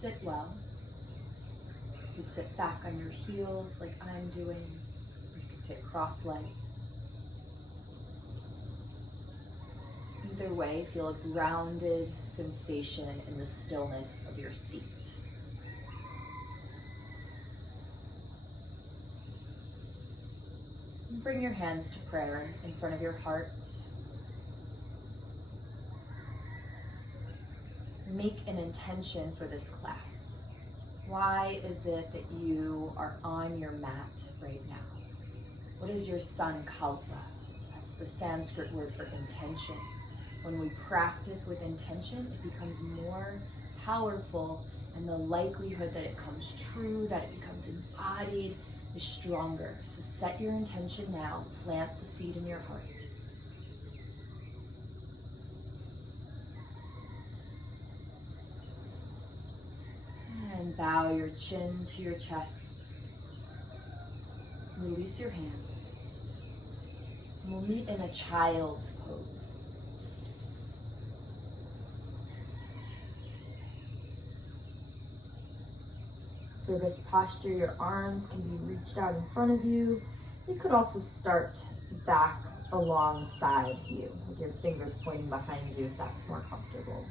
Sit well. You can sit back on your heels like I'm doing. You can sit cross-legged. Either way, feel a grounded sensation in the stillness of your seat. And bring your hands to prayer in front of your heart. Make an intention for this class. Why is it that you are on your mat right now? What is your sankalpa? That's the Sanskrit word for intention. When we practice with intention, it becomes more powerful, and the likelihood that it comes true, that it becomes embodied, is stronger. So set your intention now. Plant the seed in your heart. And bow your chin to your chest. Release your hands. And we'll meet in a child's pose. For this posture, your arms can be reached out in front of you. You could also start back alongside you, with your fingers pointing behind you if that's more comfortable.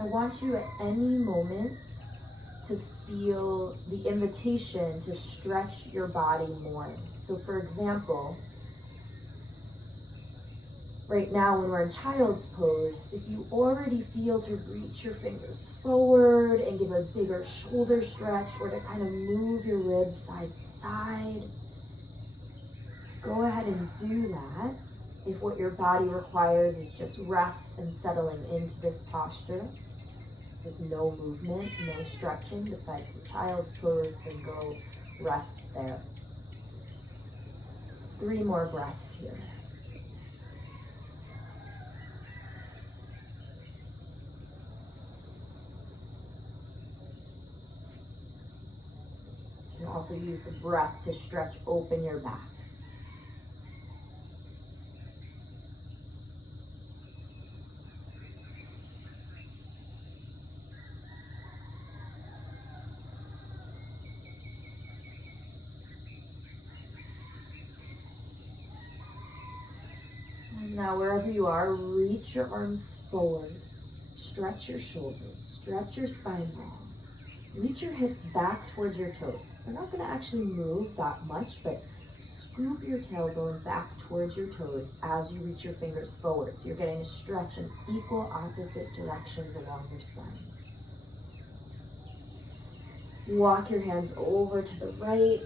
I want you at any moment to feel the invitation to stretch your body more. So for example, right now when we're in child's pose, if you already feel to reach your fingers forward and give a bigger shoulder stretch, or to kind of move your ribs side to side, go ahead and do that. If what your body requires is just rest and settling into this posture with no movement, no stretching besides the child's pose, then go rest there. 3 more breaths here. You can also use the breath to stretch open your back. And now wherever you are, reach your arms forward, stretch your shoulders, stretch your spine long. Reach your hips back towards your toes. They're not going to actually move that much, but scoop your tailbone back towards your toes as you reach your fingers forward. So you're getting a stretch in equal opposite directions along your spine. Walk your hands over to the right.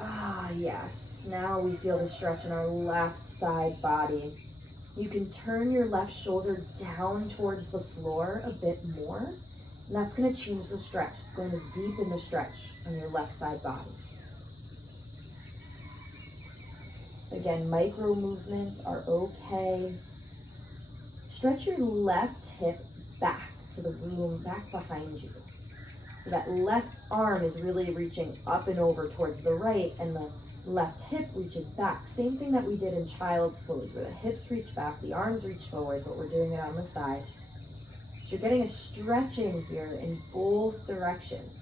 Ah, yes. Now we feel the stretch in our left side body. You can turn your left shoulder down towards the floor a bit more. And that's going to change the stretch. It's going to deepen the stretch on your left side body. Again, micro movements are okay. Stretch your left hip back to the room, back behind you. So that left arm is really reaching up and over towards the right, and the left hip reaches back. Same thing that we did in child's pose, where the hips reach back, the arms reach forward, but we're doing it on the side. So you're getting a stretching here in both directions.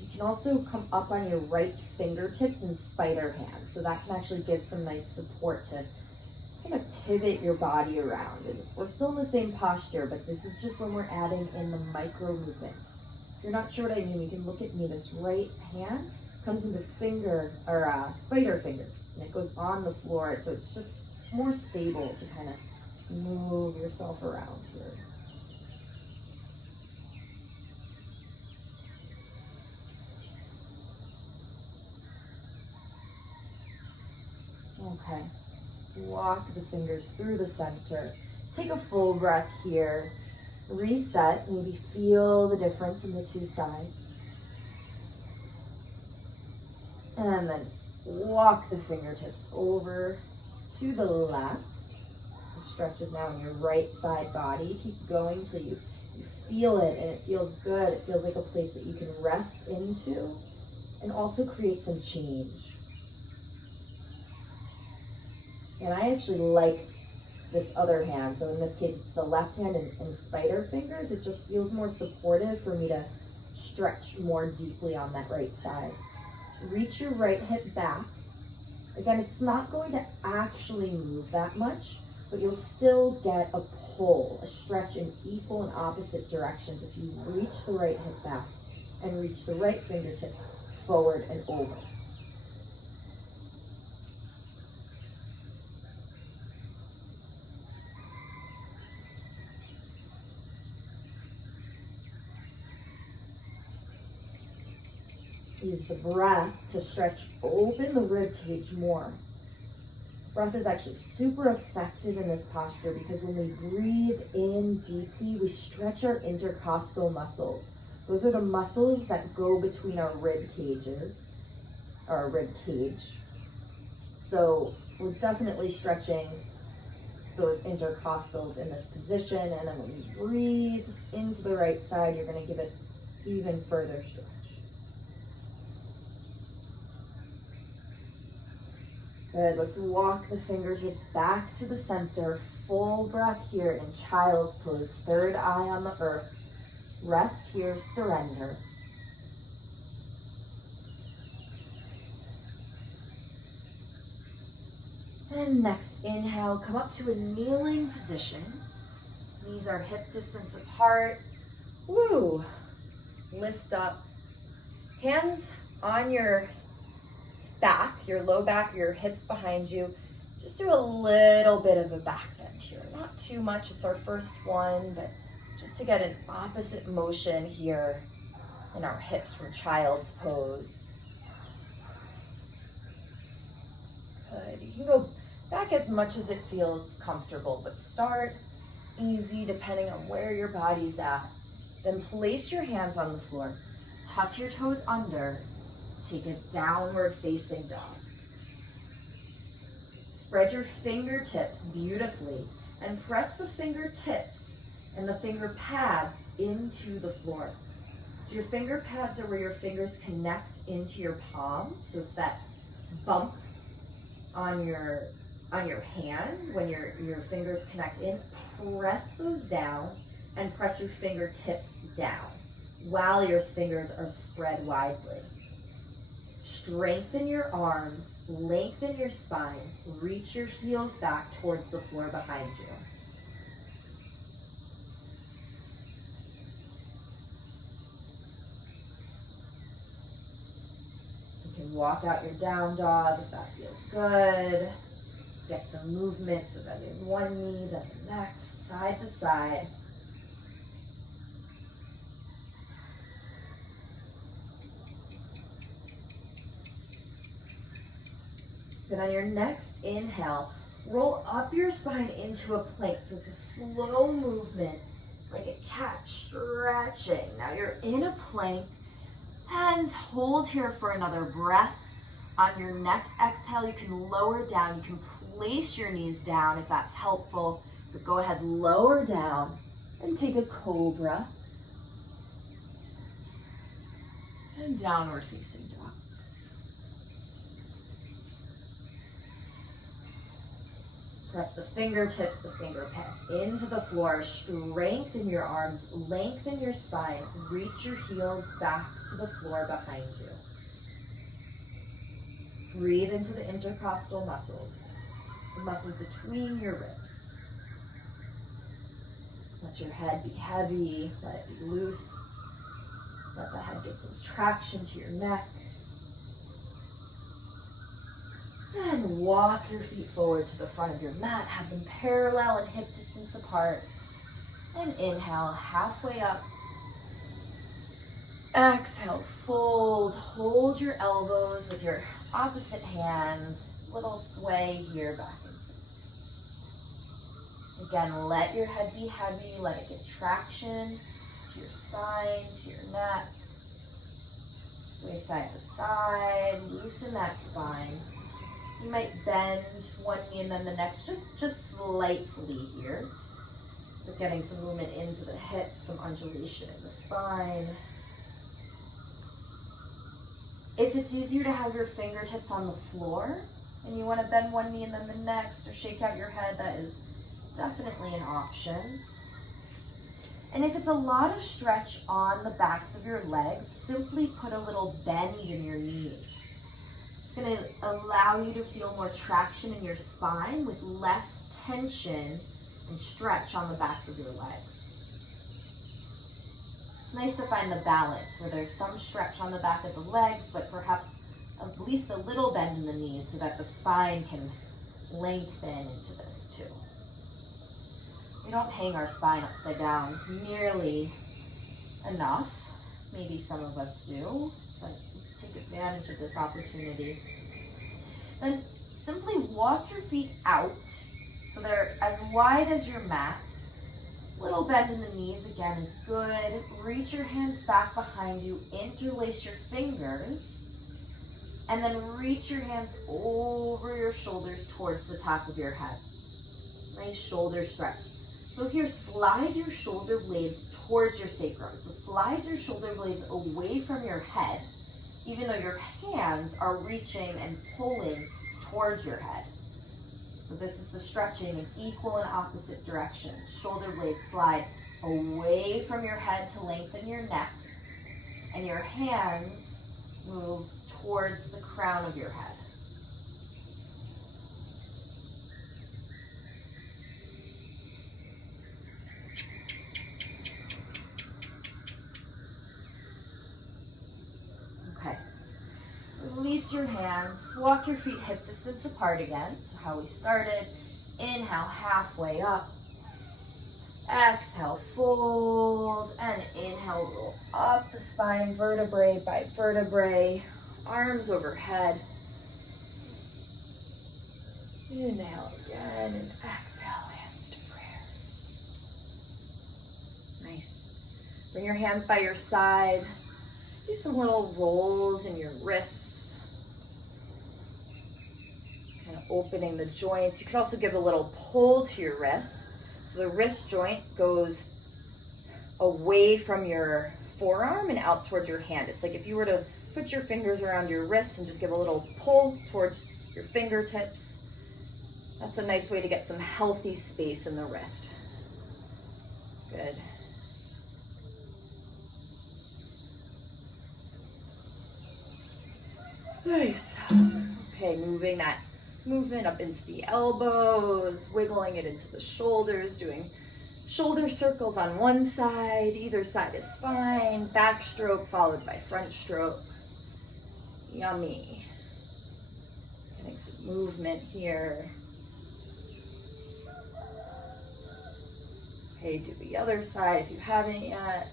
You can also come up on your right fingertips in spider hand. So that can actually give some nice support to kind of pivot your body around. And we're still in the same posture, but this is just when we're adding in the micro movements. If you're not sure what I mean, you can look at me. This right hand comes into spider fingers. And it goes on the floor, so it's just more stable to kind of move yourself around here. Okay, walk the fingers through the center. Take a full breath here. Reset, maybe feel the difference in the 2 sides. And then walk the fingertips over to the left. The stretch is now in your right side body. Keep going till you You feel it and it feels good. It feels like a place that you can rest into and also create some change. And I actually like this other hand. So in this case, it's the left hand and spider fingers. It just feels more supportive for me to stretch more deeply on that right side. Reach your right hip back. Again, it's not going to actually move that much, but you'll still get a pull, a stretch in equal and opposite directions if you reach the right hip back and reach the right fingertips forward and over. Use the breath to stretch open the rib cage more. Breath is actually super effective in this posture because when we breathe in deeply, we stretch our intercostal muscles. Those are the muscles that go between our rib cages, or our rib cage. So we're definitely stretching those intercostals in this position. And then when you breathe into the right side, you're going to give it even further stretch. Good, let's walk the fingertips back to the center. Full breath here in child's pose. Third eye on the earth. Rest here, surrender. And next inhale, come up to a kneeling position. Knees are hip distance apart. Woo! Lift up. Hands on your back, your low back, your hips behind you. Just do a little bit of a back bend here. Not too much, it's our first one, but just to get an opposite motion here in our hips from child's pose. Good. You can go back as much as it feels comfortable, but start easy depending on where your body's at. Then place your hands on the floor. Tuck your toes under. Take a downward facing dog. Spread your fingertips beautifully and press the fingertips and the finger pads into the floor. So your finger pads are where your fingers connect into your palm. So it's that bump on your hand when your fingers connect in. Press those down and press your fingertips down while your fingers are spread widely. Strengthen your arms, lengthen your spine, reach your heels back towards the floor behind you. You can walk out your down dog if that feels good. Get some movement so that in one knee, then the next, side to side. Then on your next inhale, roll up your spine into a plank. So it's a slow movement, like a cat stretching. Now you're in a plank, and hold here for another breath. On your next exhale, you can lower down. You can place your knees down if that's helpful, but go ahead, lower down and take a cobra. And downward facing dog. Press the fingertips, the finger pads into the floor. Strengthen your arms, lengthen your spine. Reach your heels back to the floor behind you. Breathe into the intercostal muscles, the muscles between your ribs. Let your head be heavy, let it be loose. Let the head get some traction to your neck. And walk your feet forward to the front of your mat. Have them parallel and hip distance apart. And inhale, halfway up. Exhale, fold. Hold your elbows with your opposite hands. Little sway here back and forth. Again, let your head be heavy. Let it get traction to your spine, to your neck. Sway side to side. Loosen that spine. You might bend one knee and then the next, just slightly here. So getting some movement into the hips, some undulation in the spine. If it's easier to have your fingertips on the floor and you want to bend one knee and then the next, or shake out your head, that is definitely an option. And if it's a lot of stretch on the backs of your legs, simply put a little bend in your knees. It's going to allow you to feel more traction in your spine with less tension and stretch on the backs of your legs. It's nice to find the balance where there's some stretch on the back of the legs, but perhaps at least a little bend in the knees so that the spine can lengthen into this too. We don't hang our spine upside down nearly enough. Maybe some of us do, but let's take advantage of this opportunity. Then simply walk your feet out so they're as wide as your mat. Little bend in the knees again is good. Reach your hands back behind you, interlace your fingers, and then reach your hands over your shoulders towards the top of your head. Nice shoulder stretch. So here, slide your shoulder blades towards your sacrum. So slide your shoulder blades away from your head, even though your hands are reaching and pulling towards your head. So this is the stretching in equal and opposite directions. Shoulder blades slide away from your head to lengthen your neck, and your hands move towards the crown of your head. Okay. Release your hands. Walk your feet hip distance apart again. So how we started. Inhale, halfway up. Exhale, fold. And inhale, roll up the spine, vertebrae by vertebrae. Arms overhead. Inhale again and exhale, hands to prayer. Nice. Bring your hands by your side. Do some little rolls in your wrists. Kind of opening the joints. You could also give a little pull to your wrist. So the wrist joint goes away from your forearm and out toward your hand. It's like if you were to put your fingers around your wrist and just give a little pull towards your fingertips. That's a nice way to get some healthy space in the wrist. Good. Nice. Okay, moving that movement up into the elbows, wiggling it into the shoulders, doing shoulder circles on one side, either side is fine. Back stroke followed by front stroke. Yummy. Getting some movement here. Okay, do the other side if you haven't yet.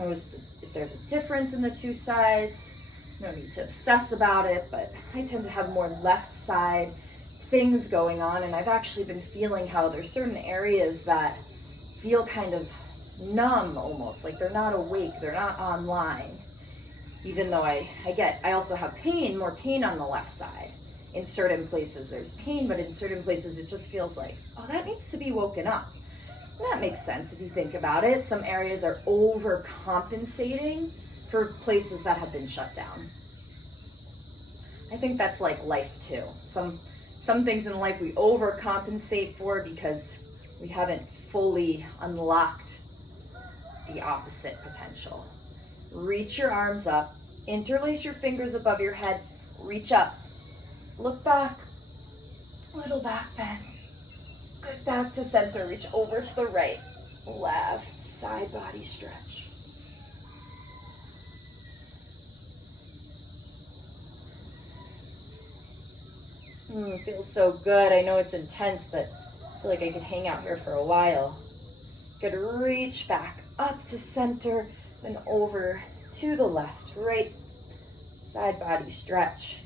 Notice if there's a difference in the two sides. No need to obsess about it, but I tend to have more left side things going on, and I've actually been feeling how there's certain areas that feel kind of numb almost, like they're not awake, they're not online. Even though I also have pain, more pain on the left side. In certain places there's pain, but in certain places it just feels like, oh, that needs to be woken up. And that makes sense if you think about it. Some areas are overcompensating for places that have been shut down. I think that's like life too. Some things in life we overcompensate for because we haven't fully unlocked the opposite potential. Reach your arms up, interlace your fingers above your head, reach up, look back, little back bend, good back to center, reach over to the right, left, side body stretch. Feels so good. I know it's intense, but I feel like I could hang out here for a while. Good, reach back up to center, then over to the left, right, side body stretch.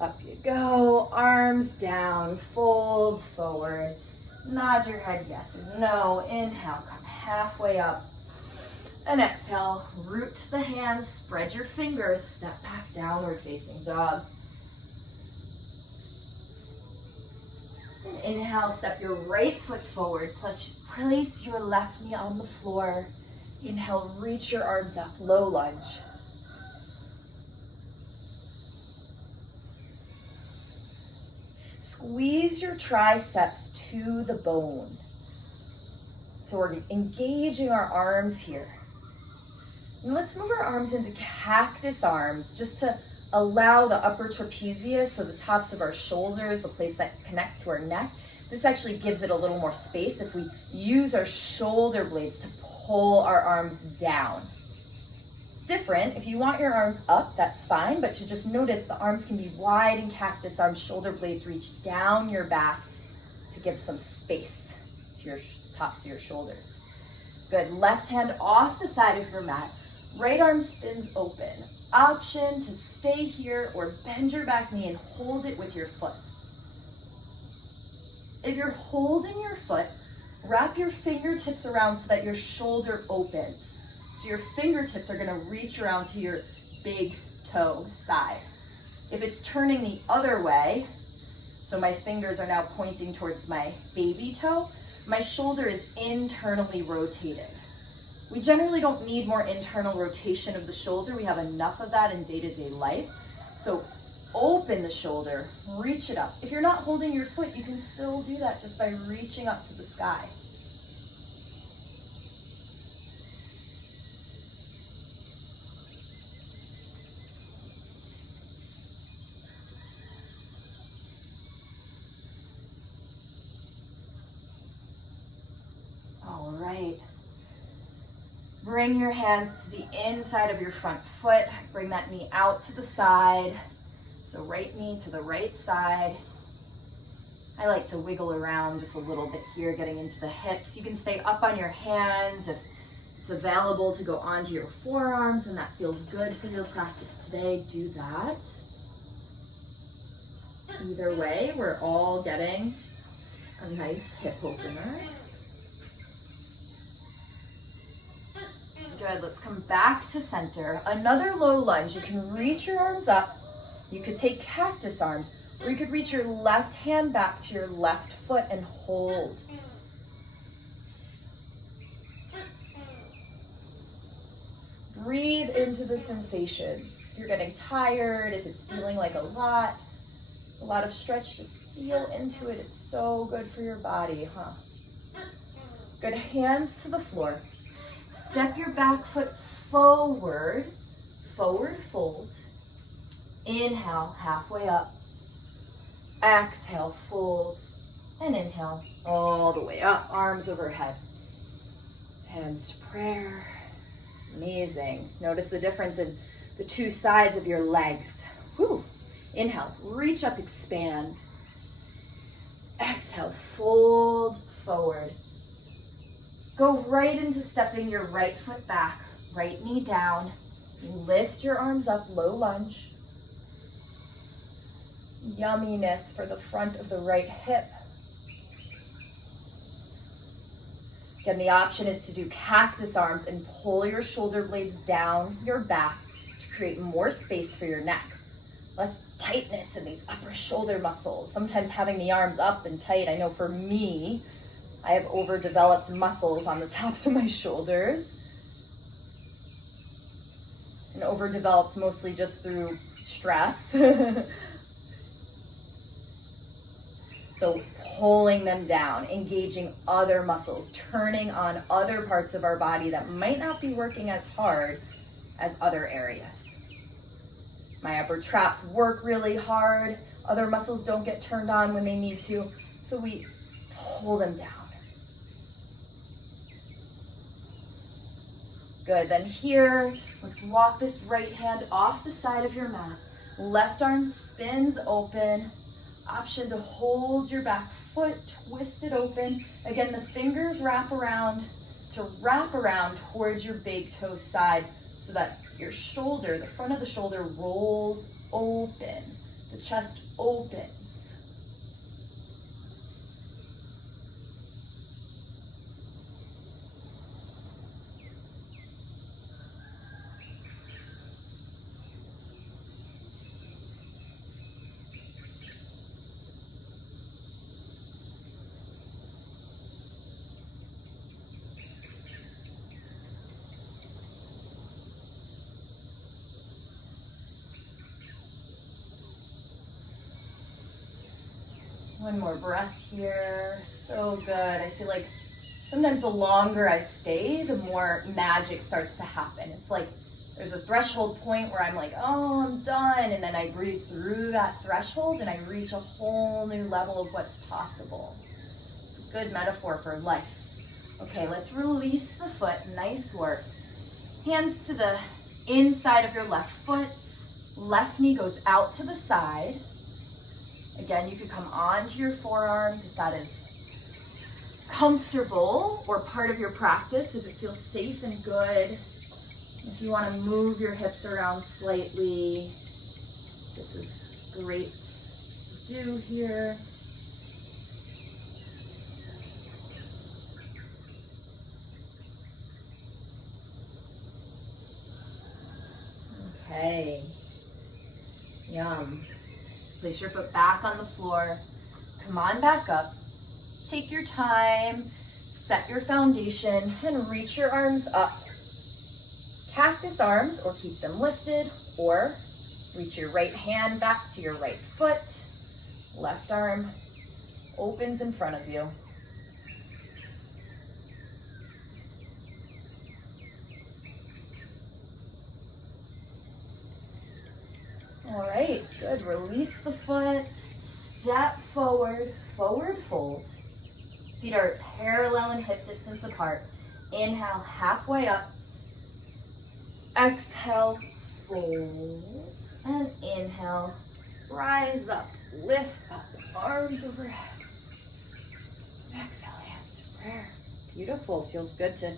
Up you go, arms down, fold forward, nod your head yes and no, inhale, come halfway up. And exhale, root the hands, spread your fingers, step back, downward facing dog. And inhale, step your right foot forward, place your left knee on the floor. Inhale, reach your arms up, low lunge. Squeeze your triceps to the bone. So we're engaging our arms here. And let's move our arms into cactus arms just to allow the upper trapezius, so the tops of our shoulders, the place that connects to our neck. This actually gives it a little more space if we use our shoulder blades to pull our arms down. It's different. If you want your arms up, that's fine, but to just notice the arms can be wide in cactus arms, shoulder blades reach down your back to give some space to your tops of your shoulders. Good. Left hand off the side of your mat. Right arm spins open. Option to stay here or bend your back knee and hold it with your foot. If you're holding your foot, wrap your fingertips around so that your shoulder opens. So your fingertips are going to reach around to your big toe side. If it's turning the other way, so my fingers are now pointing towards my baby toe, my shoulder is internally rotated. We generally don't need more internal rotation of the shoulder. We have enough of that in day-to-day life. So open the shoulder, reach it up. If you're not holding your foot, you can still do that just by reaching up to the sky. All right. Bring your hands to the inside of your front foot. Bring that knee out to the side. So right knee to the right side. I like to wiggle around just a little bit here, getting into the hips. You can stay up on your hands if it's available to go onto your forearms and that feels good for your practice today. Do that. Either way, we're all getting a nice hip opener. Good, let's come back to center. Another low lunge. You can reach your arms up. You could take cactus arms, or you could reach your left hand back to your left foot and hold. Breathe into the sensation. If you're getting tired, if it's feeling like a lot of stretch, just feel into it. It's so good for your body, huh? Good, hands to the floor. Step your back foot forward, forward fold. Inhale, halfway up. Exhale, fold. And inhale, all the way up, arms overhead. Hands to prayer. Amazing. Notice the difference in the two sides of your legs. Whew. Inhale, reach up, expand. Exhale, fold forward. Go right into stepping your right foot back, right knee down. Lift your arms up, low lunge. Yumminess for the front of the right hip. Again, the option is to do cactus arms and pull your shoulder blades down your back to create more space for your neck. Less tightness in these upper shoulder muscles. Sometimes having the arms up and tight, I know for me, I have overdeveloped muscles on the tops of my shoulders. And overdeveloped mostly just through stress. So pulling them down, engaging other muscles, turning on other parts of our body that might not be working as hard as other areas. My upper traps work really hard. Other muscles don't get turned on when they need to. So we pull them down. Good, then here, let's walk this right hand off the side of your mat. Left arm spins open. Option to hold your back foot, twist it open. Again, the fingers wrap around towards your big toe side so that your shoulder, the front of the shoulder rolls open, the chest opens. One more breath here. So good. I feel like sometimes the longer I stay, the more magic starts to happen. It's like there's a threshold point where I'm like, oh, I'm done. And then I breathe through that threshold and I reach a whole new level of what's possible. It's a good metaphor for life. Okay, let's release the foot. Nice work. Hands to the inside of your left foot. Left knee goes out to the side. Again, you could come onto your forearms if that is comfortable or part of your practice, if it feels safe and good. If you want to move your hips around slightly, this is great to do here. Okay. Yum. Place your foot back on the floor. Come on back up. Take your time. Set your foundation and reach your arms up. Cactus arms, or keep them lifted, or reach your right hand back to your right foot. Left arm opens in front of you. All right, good. Release the foot. Step forward, forward fold. Feet are parallel and hip distance apart. Inhale, halfway up. Exhale, fold. And inhale, rise up, lift up, arms overhead. Exhale, hands to prayer. Beautiful, feels good to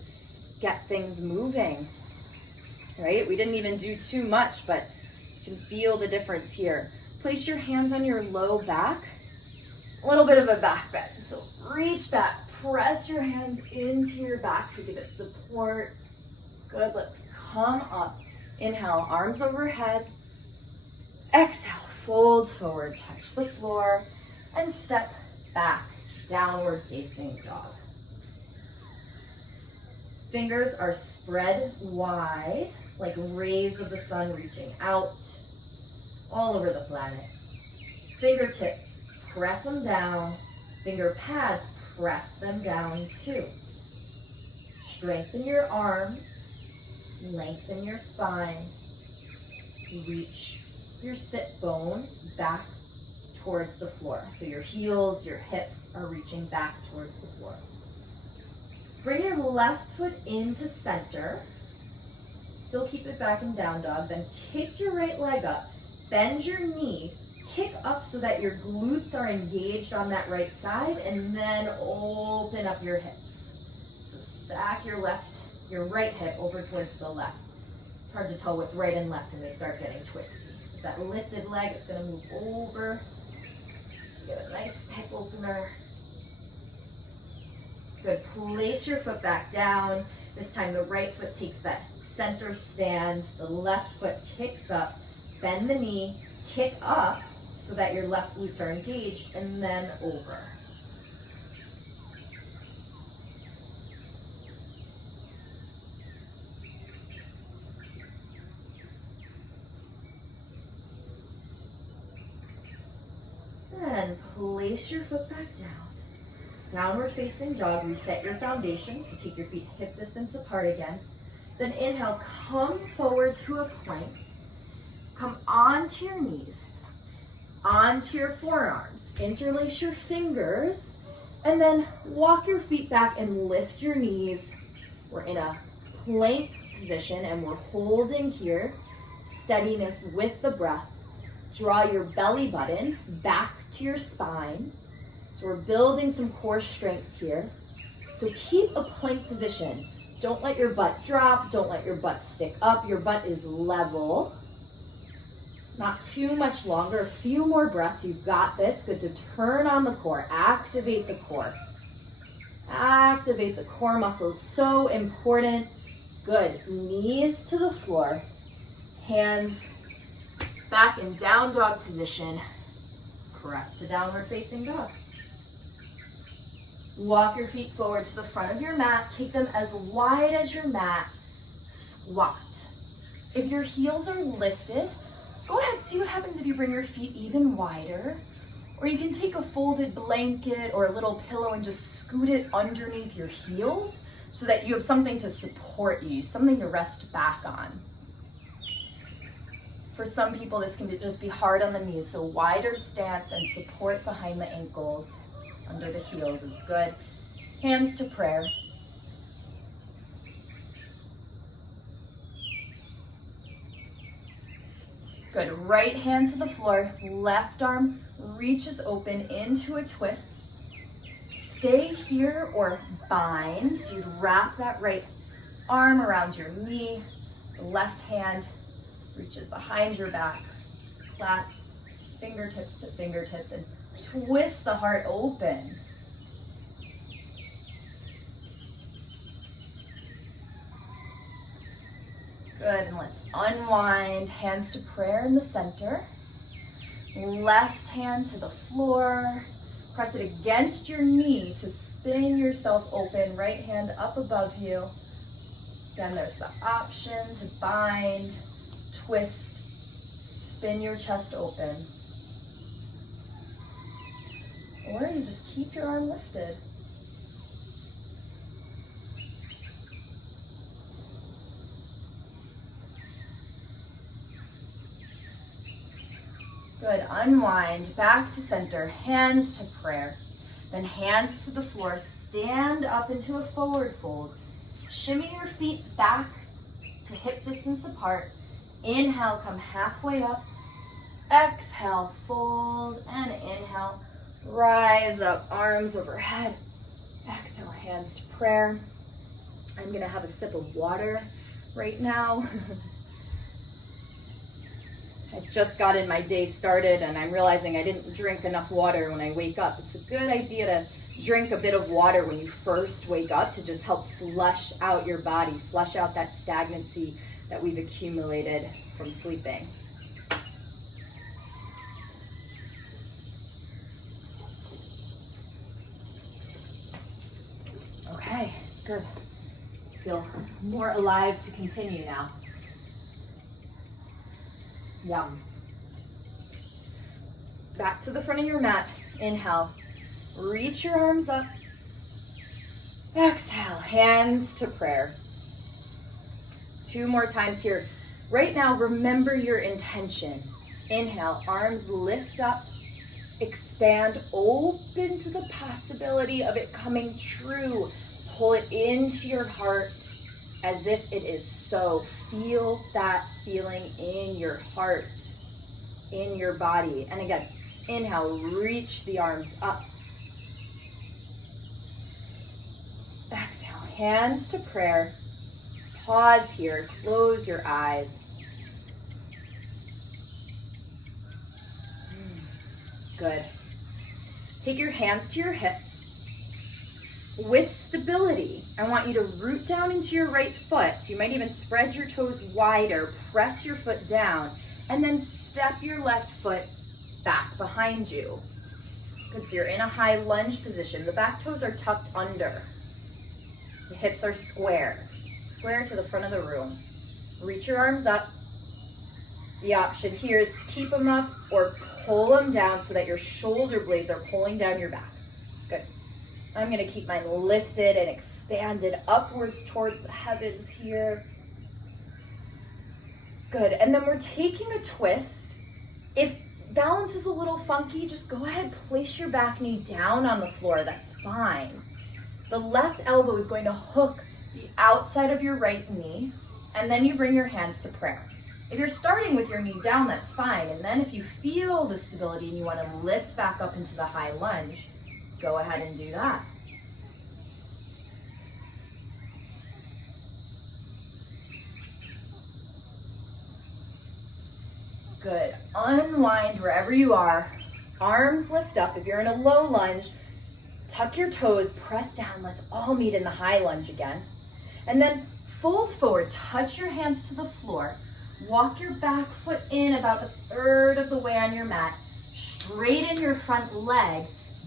get things moving, right? We didn't even do too much, but you can feel the difference here. Place your hands on your low back, a little bit of a back bend. So reach back, press your hands into your back to give it support. Good, let's come up. Inhale, arms overhead. Exhale, fold forward, touch the floor, and step back, downward facing dog. Fingers are spread wide, like rays of the sun reaching out all over the planet. Fingertips, press them down. Finger pads, press them down too. Strengthen your arms. Lengthen your spine. Reach your sit bones back towards the floor. So your heels, your hips are reaching back towards the floor. Bring your left foot into center. Still keep it back in down dog. Then kick your right leg up. Bend your knee. Kick up so that your glutes are engaged on that right side. And then open up your hips. So stack your right hip over towards the left. It's hard to tell what's right and left when they start getting twisty. With that lifted leg, it's going to move over. Get a nice hip opener. Good. Place your foot back down. This time the right foot takes that center stand. The left foot kicks up. Bend the knee. Kick up so that your left glutes are engaged, and then over. Then place your foot back down. Downward facing dog. Reset your foundation. So take your feet hip distance apart again. Then inhale, come forward to a plank. Come onto your knees, onto your forearms. Interlace your fingers, and then walk your feet back and lift your knees. We're in a plank position, and we're holding here. Steadiness with the breath. Draw your belly button back to your spine. So we're building some core strength here. So keep a plank position. Don't let your butt drop. Don't let your butt stick up. Your butt is level. Not too much longer. A few more breaths. You've got this. Good to turn on the core. Activate the core. Activate the core muscles. So important. Good. Knees to the floor. Hands back in down dog position. Press to downward facing dog. Walk your feet forward to the front of your mat. Take them as wide as your mat. Squat. If your heels are lifted, go ahead, see what happens if you bring your feet even wider. Or you can take a folded blanket or a little pillow and just scoot it underneath your heels so that you have something to support you, something to rest back on. For some people, this can just be hard on the knees, so wider stance and support behind the ankles, under the heels is good. Hands to prayer. Good, right hand to the floor, left arm reaches open into a twist. Stay here or bind, so you'd wrap that right arm around your knee, the left hand reaches behind your back, clasp fingertips to fingertips, and twist the heart open. Good, and let's unwind, hands to prayer in the center. Left hand to the floor, press it against your knee to spin yourself open, right hand up above you. Then there's the option to bind, twist, spin your chest open. Or you just keep your arm lifted. Good, unwind, back to center, hands to prayer. Then hands to the floor, stand up into a forward fold. Shimmy your feet back to hip distance apart. Inhale, come halfway up. Exhale, fold, and inhale, rise up, arms overhead. Exhale, hands to prayer. I'm gonna have a sip of water right now. I just got in my day started and I'm realizing I didn't drink enough water when I wake up. It's a good idea to drink a bit of water when you first wake up to just help flush out your body, flush out that stagnancy that we've accumulated from sleeping. Okay, good. Feel more alive to continue now. Yum. Back to the front of your mat. Inhale. Reach your arms up. Exhale. Hands to prayer. 2 more times here. Right now, remember your intention. Inhale. Arms lift up. Expand. Open to the possibility of it coming true. Pull it into your heart as if it is so. Feel that feeling in your heart, in your body. And again, inhale, reach the arms up. Exhale, hands to prayer. Pause here, close your eyes. Good. Take your hands to your hips. With stability, I want you to root down into your right foot. You might even spread your toes wider, press your foot down, and then step your left foot back behind you. Good, so you're in a high lunge position. The back toes are tucked under. The hips are square to the front of the room. Reach your arms up. The option here is to keep them up or pull them down so that your shoulder blades are pulling down your back. Good. I'm going to keep mine lifted and expanded upwards towards the heavens here. Good. And then we're taking a twist. If balance is a little funky, just go ahead, place your back knee down on the floor. That's fine. The left elbow is going to hook the outside of your right knee, and then you bring your hands to prayer. If you're starting with your knee down, that's fine. And then if you feel the stability and you want to lift back up into the high lunge, go ahead and do that. Good. Unwind wherever you are. Arms lift up. If you're in a low lunge, tuck your toes, press down. Let's all meet in the high lunge again. And then fold forward. Touch your hands to the floor. Walk your back foot in about 1/3 of the way on your mat. Straighten your front leg.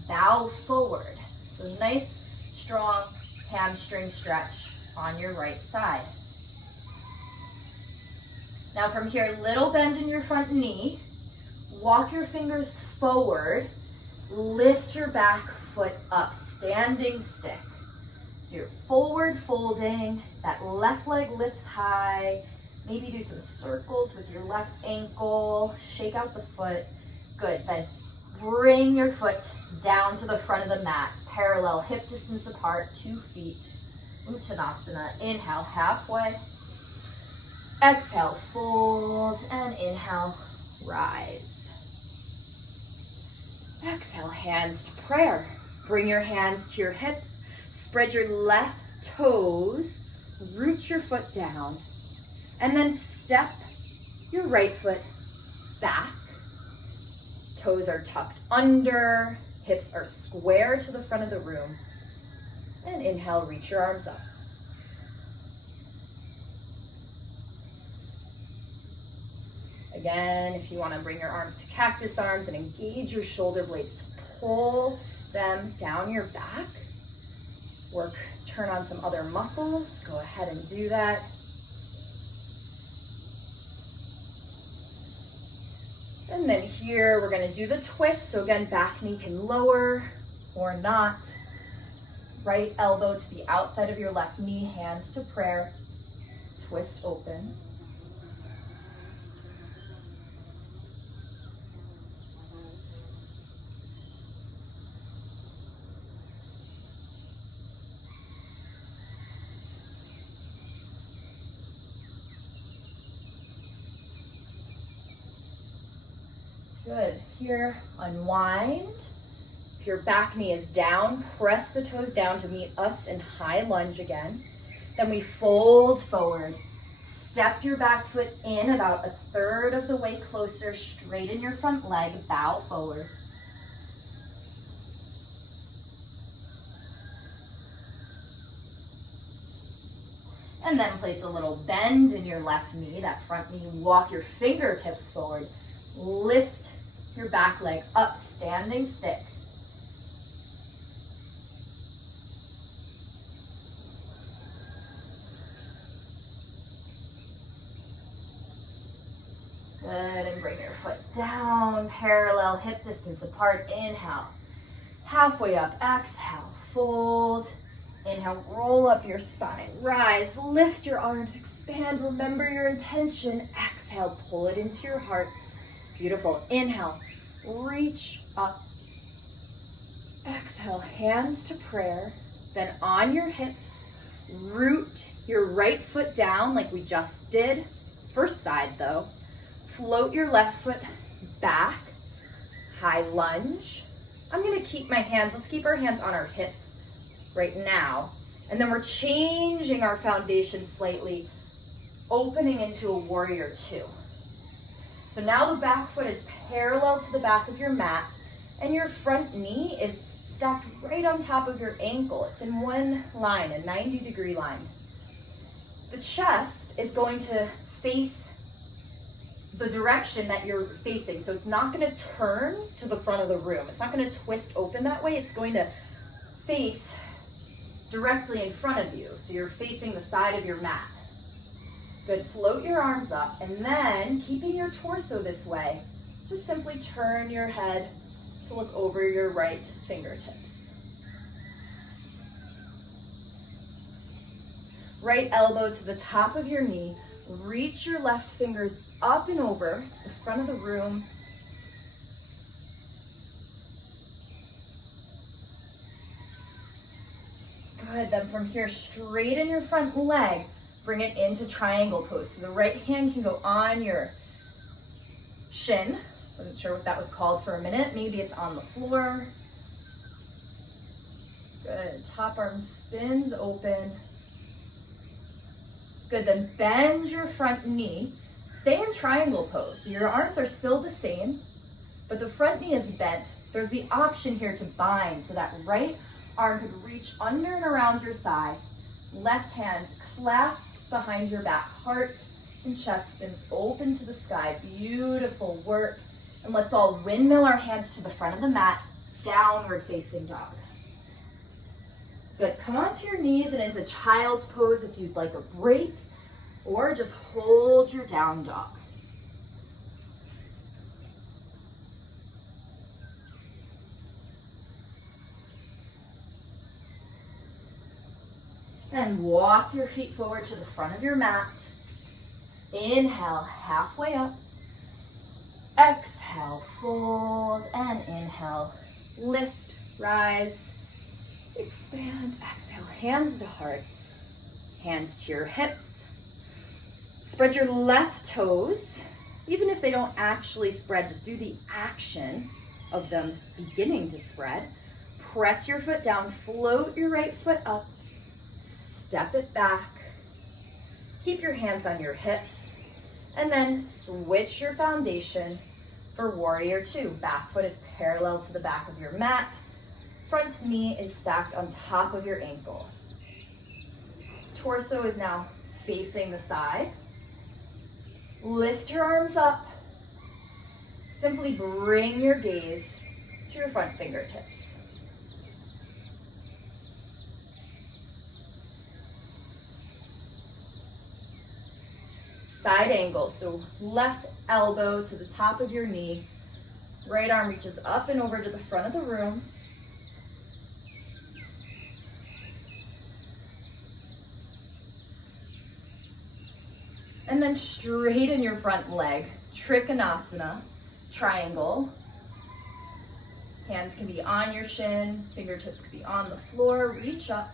Bow forward. So nice, strong hamstring stretch on your right side. Now from here, little bend in your front knee. Walk your fingers forward Lift your back foot up, standing stick. So you're forward folding, that left leg lifts high. Maybe do some circles with your left ankle, shake out the foot. Good, then bring your foot down to the front of the mat, parallel, hip distance apart, 2 feet. Uttanasana, inhale, halfway. Exhale, fold, and inhale, rise. Exhale, hands to prayer. Bring your hands to your hips. Spread your left toes. Root your foot down. And then step your right foot back. Toes are tucked under. Hips are square to the front of the room. And inhale, reach your arms up. Again, if you want to bring your arms to cactus arms and engage your shoulder blades, pull them down your back. Turn on some other muscles. Go ahead and do that. And then here, we're going to do the twist. So again, back knee can lower or not. Right elbow to the outside of your left knee, hands to prayer. Twist open. Good. Here, unwind. If your back knee is down, press the toes down to meet us in high lunge again. Then we fold forward. Step your back foot in about 1/3 of the way closer. Straighten your front leg. Bow forward. And then place a little bend in your left knee, that front knee. Walk your fingertips forward. Lift your back leg up, standing stick. Good, and bring your foot down, parallel, hip distance apart. Inhale, halfway up, exhale, fold. Inhale, roll up your spine, rise, lift your arms, expand. Remember your intention. Exhale, pull it into your heart. Beautiful. Inhale, reach up. Exhale, hands to prayer. Then on your hips, root your right foot down like we just did. First side though. Float your left foot back. High lunge. I'm going to keep my hands, let's keep our hands on our hips right now. And then we're changing our foundation slightly, opening into a warrior 2. So now the back foot is parallel to the back of your mat, and your front knee is stacked right on top of your ankle. It's in one line, a 90-degree line. The chest is going to face the direction that you're facing. So it's not going to turn to the front of the room. It's not going to twist open that way. It's going to face directly in front of you. So you're facing the side of your mat. Good, float your arms up, and then keeping your torso this way, just simply turn your head to look over your right fingertips. Right elbow to the top of your knee, reach your left fingers up and over the front of the room. Good, then from here, straighten your front leg. Bring it into triangle pose. So the right hand can go on your shin. Wasn't sure what that was called for a minute. Maybe it's on the floor. Good. Top arm spins open. Good. Then bend your front knee. Stay in triangle pose. So your arms are still the same, but the front knee is bent. There's the option here to bind. So that right arm could reach under and around your thigh. Left hand clasp behind your back, heart and chest spins open to the sky. Beautiful work. And let's all windmill our hands to the front of the mat, downward facing dog. Good, come onto your knees and into child's pose if you'd like a break, or just hold your down dog. And walk your feet forward to the front of your mat. Inhale, halfway up. Exhale, fold, and inhale, lift, rise, expand, exhale, hands to heart, hands to your hips. Spread your left toes, even if they don't actually spread, just do the action of them beginning to spread. Press your foot down, float your right foot up, step it back, keep your hands on your hips, and then switch your foundation for warrior two. Back foot is parallel to the back of your mat. Front knee is stacked on top of your ankle. Torso is now facing the side. Lift your arms up. Simply bring your gaze to your front fingertips. Side angle, so left elbow to the top of your knee, right arm reaches up and over to the front of the room. And then straighten your front leg, Trikonasana, triangle. Hands can be on your shin, fingertips can be on the floor, reach up.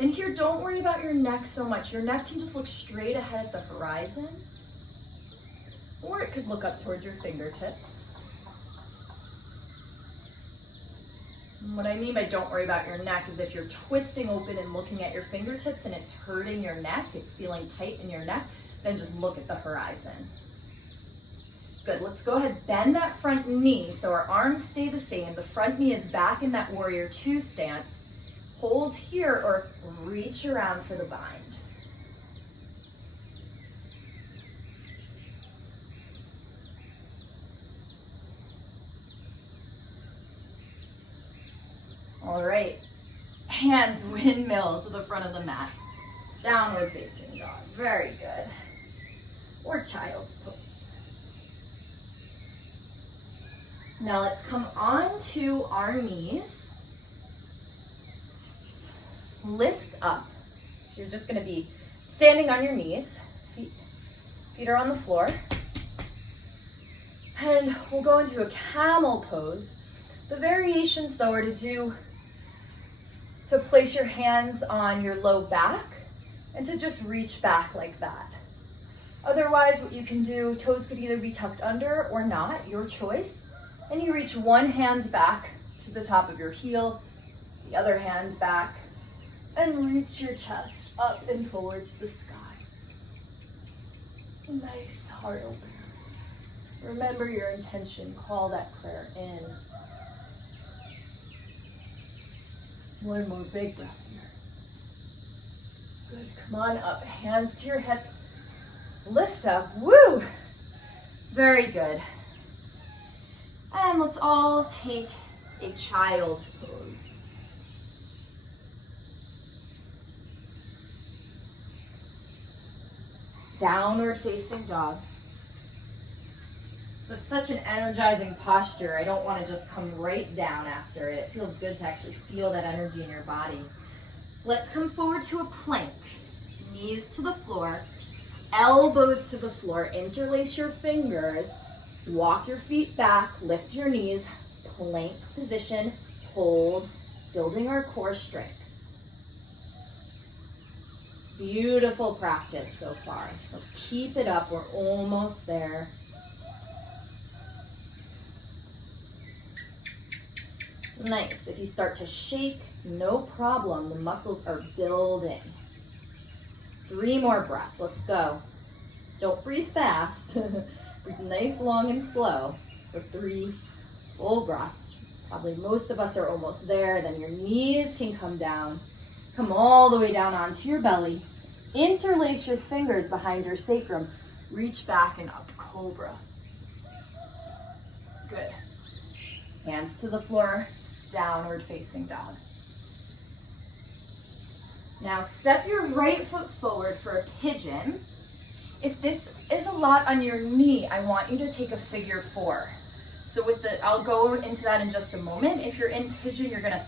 And here, don't worry about your neck so much. Your neck can just look straight ahead at the horizon, or it could look up towards your fingertips. And what I mean by don't worry about your neck is if you're twisting open and looking at your fingertips and it's hurting your neck, it's feeling tight in your neck, then just look at the horizon. Good, let's go ahead, bend that front knee so our arms stay the same. The front knee is back in that warrior two stance. Hold here or reach around for the bind. All right, hands windmill to the front of the mat. Downward facing dog, very good. Or child's pose. Now let's come onto our knees. Lift up. You're just going to be standing on your knees. Feet are on the floor. And we'll go into a camel pose. The variations though are to place your hands on your low back and to just reach back like that. Otherwise, what you can do, toes could either be tucked under or not, your choice. And you reach one hand back to the top of your heel, the other hand back, and reach your chest up and forward to the sky. Nice heart opener. Remember your intention. Call that prayer in. One more big breath here. Good. Come on up. Hands to your hips. Lift up. Woo! Very good. And let's all take a child's pose. Downward facing dog. So it's such an energizing posture. I don't want to just come right down after it. It feels good to actually feel that energy in your body. Let's come forward to a plank. Knees to the floor, elbows to the floor. Interlace your fingers. Walk your feet back. Lift your knees. Plank position. Hold. Building our core strength. Beautiful practice so far. Let's keep it up. We're almost there. Nice. If you start to shake, no problem. The muscles are building. 3 more breaths. Let's go. Don't breathe fast. Breathe nice, long, and slow for 3 full breaths. Probably most of us are almost there. Then your knees can come down. Come all the way down onto your belly. Interlace your fingers behind your sacrum. Reach back and up, cobra. Good. Hands to the floor, downward facing dog. Now step your right foot forward for a pigeon. If this is a lot on your knee, I want you to take a figure 4. So I'll go into that in just a moment. If you're in pigeon, you're gonna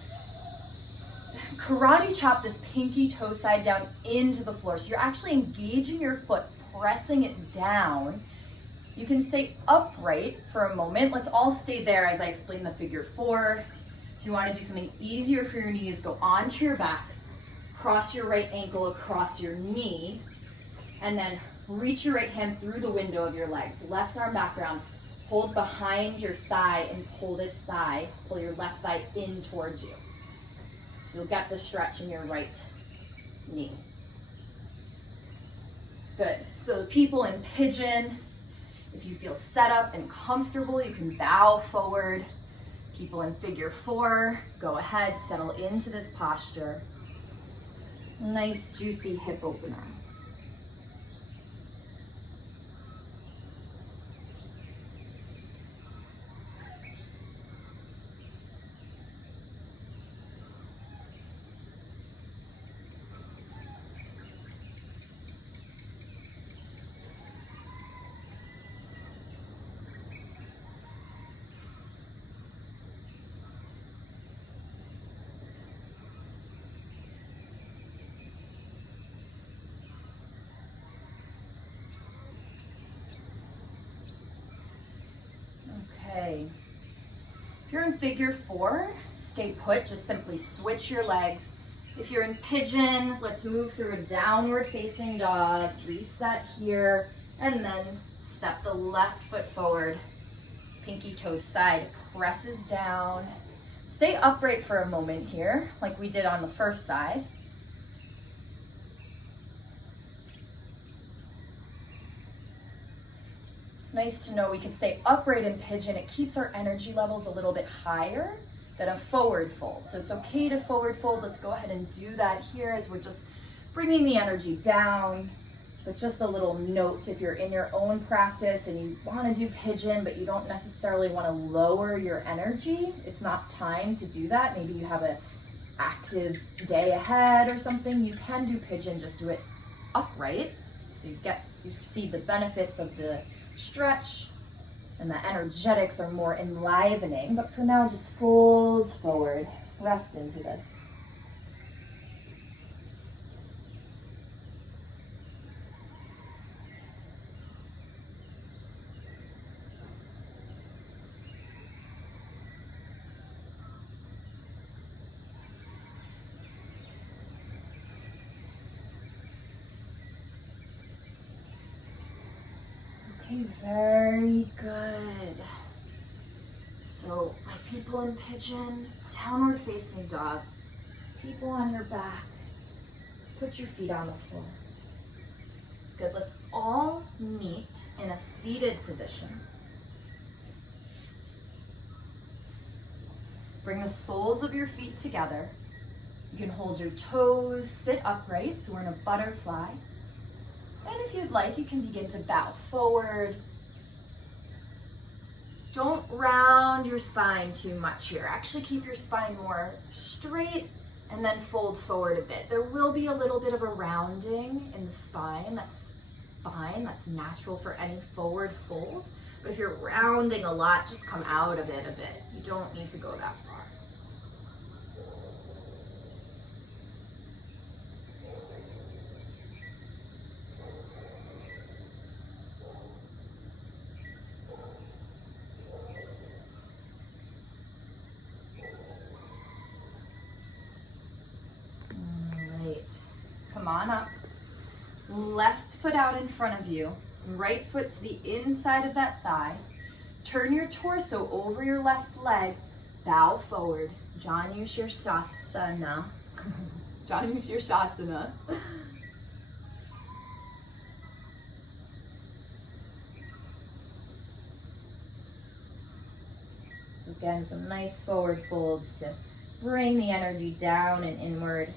karate chop this pinky toe side down into the floor. So you're actually engaging your foot, pressing it down. You can stay upright for a moment. Let's all stay there as I explain the figure four. If you want to do something easier for your knees, go onto your back, cross your right ankle across your knee, and then reach your right hand through the window of your legs. Left arm back round. Hold behind your thigh and pull this thigh. Pull your left thigh in towards you. So you'll get the stretch in your right knee. Good. So people in pigeon, if you feel set up and comfortable, you can bow forward. People in figure four, go ahead, settle into this posture. Nice juicy hip opener. Okay. If you're in figure four, stay put, just simply switch your legs. If you're in pigeon, let's move through a downward facing dog, reset here, and then step the left foot forward. Pinky toe side presses down. Stay upright for a moment here, like we did on the first side. Nice to know we can stay upright in pigeon. It keeps our energy levels a little bit higher than a forward fold. So it's okay to forward fold. Let's go ahead and do that here as we're just bringing the energy down. But just a little note, if you're in your own practice and you want to do pigeon, but you don't necessarily want to lower your energy, it's not time to do that. Maybe you have an active day ahead or something. You can do pigeon, just do it upright. So you see the benefits of the stretch, and the energetics are more enlivening, but for now just fold forward, rest into this. Okay, very good. So my people in pigeon, downward facing dog, people on your back, put your feet on the floor. Good, let's all meet in a seated position. Bring the soles of your feet together. You can hold your toes, sit upright, so we're in a butterfly. And if you'd like, you can begin to bow forward. Don't round your spine too much here. Actually keep your spine more straight and then fold forward a bit. There will be a little bit of a rounding in the spine. That's fine. That's natural for any forward fold. But if you're rounding a lot, just come out of it a bit. You don't need to go that far. Come on up. Left foot out in front of you. Right foot to the inside of that thigh. Turn your torso over your left leg. Bow forward. Janu Shirshasana. Janu Shirshasana. Again, some nice forward folds to bring the energy down and inward.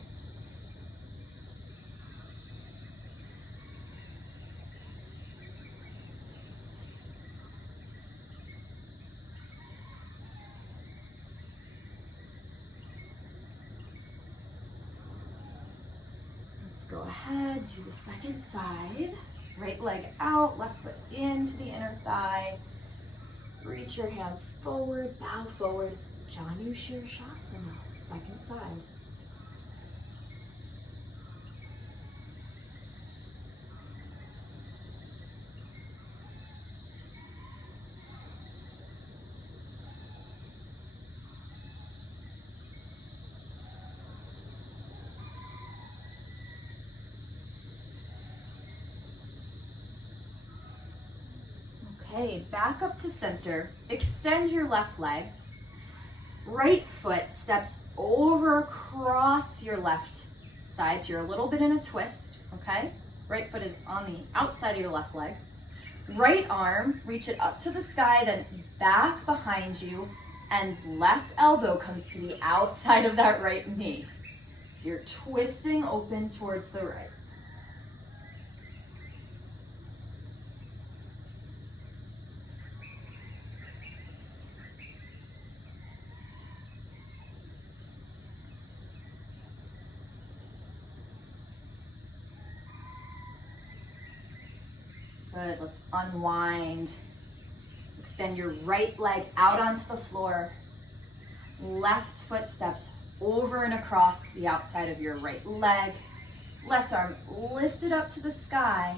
Go ahead, do the second side. Right leg out, left foot into the inner thigh. Reach your hands forward, bow forward. Janu Shirshasana, second side. Okay, back up to center. Extend your left leg. Right foot steps over across your left side. So you're a little bit in a twist, okay? Right foot is on the outside of your left leg. Right arm, reach it up to the sky, then back behind you, and left elbow comes to the outside of that right knee. So you're twisting open towards the right. Good, let's unwind. Extend your right leg out onto the floor. Left foot steps over and across the outside of your right leg. Left arm lifted up to the sky.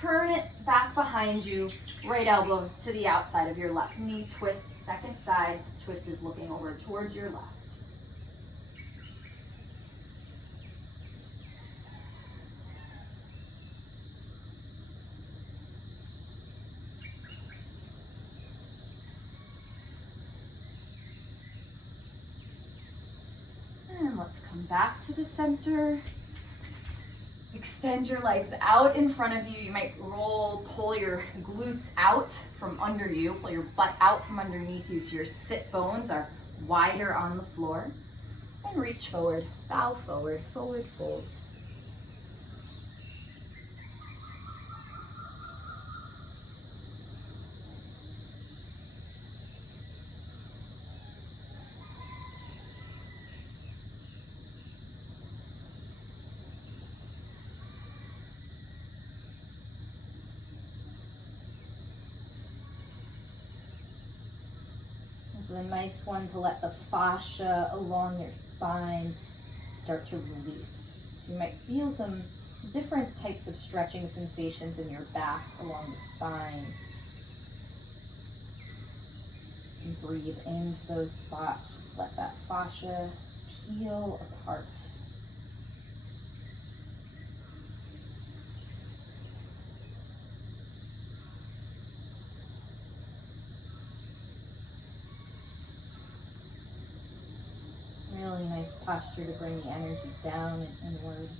Turn it back behind you. Right elbow to the outside of your left knee. Twist, second side. Twist is looking over towards your left. And let's come back to the center. Extend your legs out in front of you. You might pull your glutes out from under you, pull your butt out from underneath you so your sit bones are wider on the floor. And reach forward, bow forward, forward fold. This is a nice one to let the fascia along your spine start to release. You might feel some different types of stretching sensations in your back along the spine. And breathe into those spots. Let that fascia peel apart. Really nice posture to bring the energy down and inward.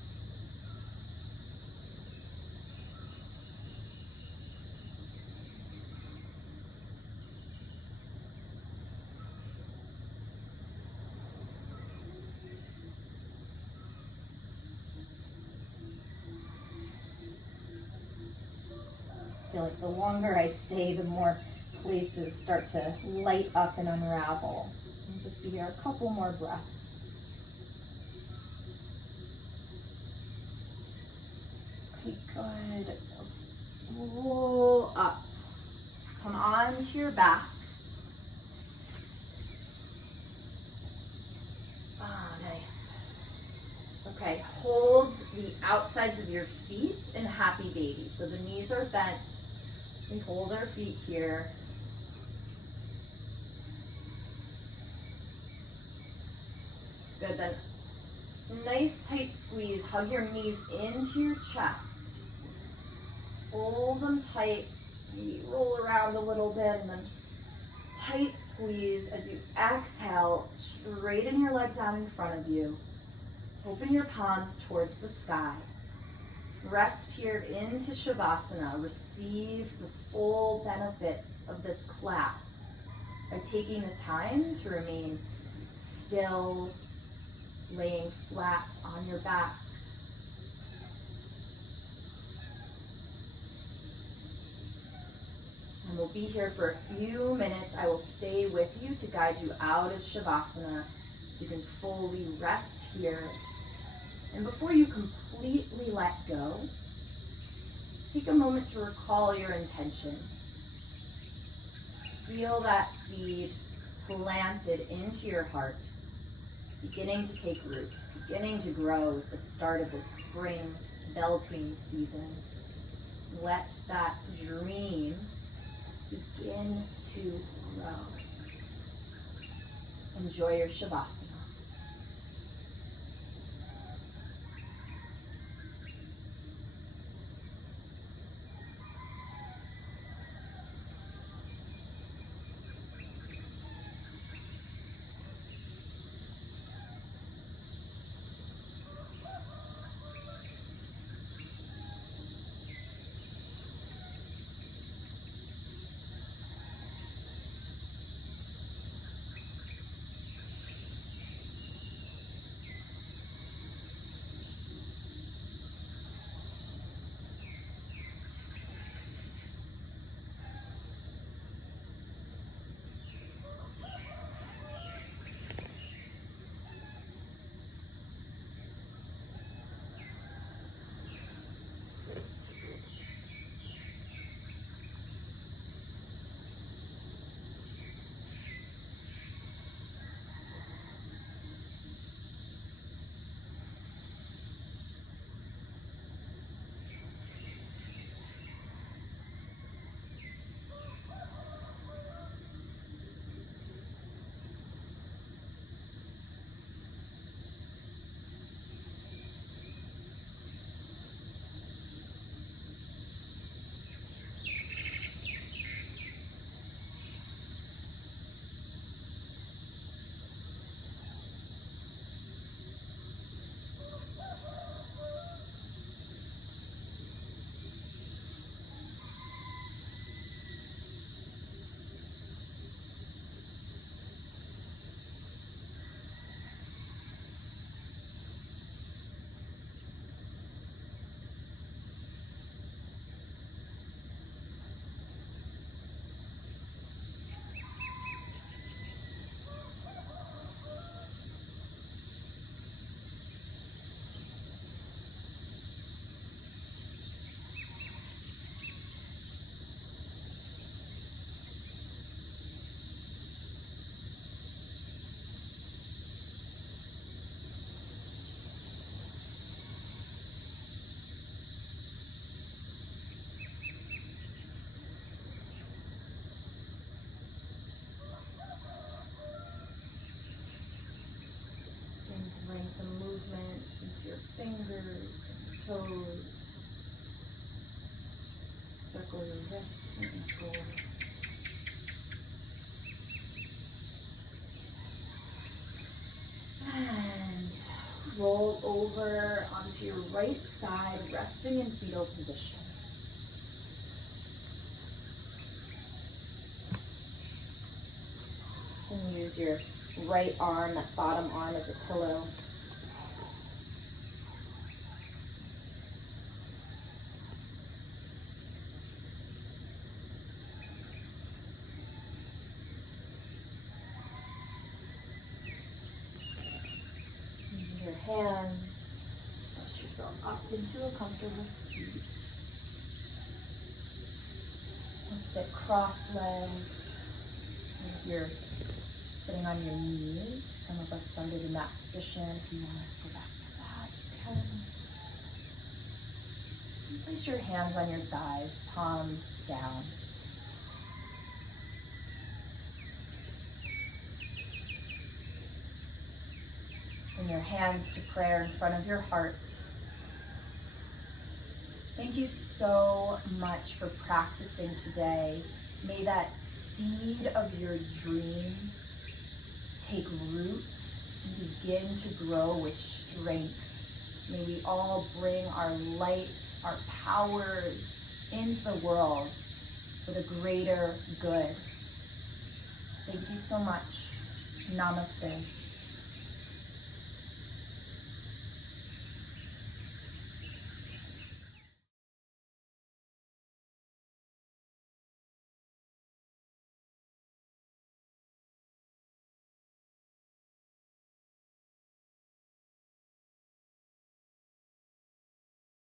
I feel like the longer I stay, the more places start to light up and unravel. And just be here a couple more breaths. Okay, good. Roll up. Come onto your back. Ah, nice. Okay, hold the outsides of your feet in happy baby. So the knees are bent. We hold our feet here. Good, then nice tight squeeze. Hug your knees into your chest. Hold them tight. Maybe roll around a little bit and then tight squeeze as you exhale. Straighten your legs out in front of you. Open your palms towards the sky. Rest here into Savasana. Receive the full benefits of this class by taking the time to remain still, laying flat on your back. And we'll be here for a few minutes. I will stay with you to guide you out of Savasana. You can fully rest here. And before you completely let go, take a moment to recall your intention. Feel that seed planted into your heart, beginning to take root, beginning to grow at the start of the spring belting season. Let that dream begin to grow. Enjoy your Savasana. movement into your fingers and toes. Circle your wrists and ankles. And roll over onto your right side, resting in fetal position. And use your right arm, that bottom arm, as a pillow. Use your hands. Push yourself up into a comfortable seat. And sit cross-legged. If you're sitting on your knees, some of us started in that position. If you want to go back to that, you can. And place your hands on your thighs, palms down. Bring your hands to prayer in front of your heart. Thank you so much for practicing today. May that seed of your dream take root and begin to grow with strength. May we all bring our light, our powers into the world for the greater good. Thank you so much. Namaste.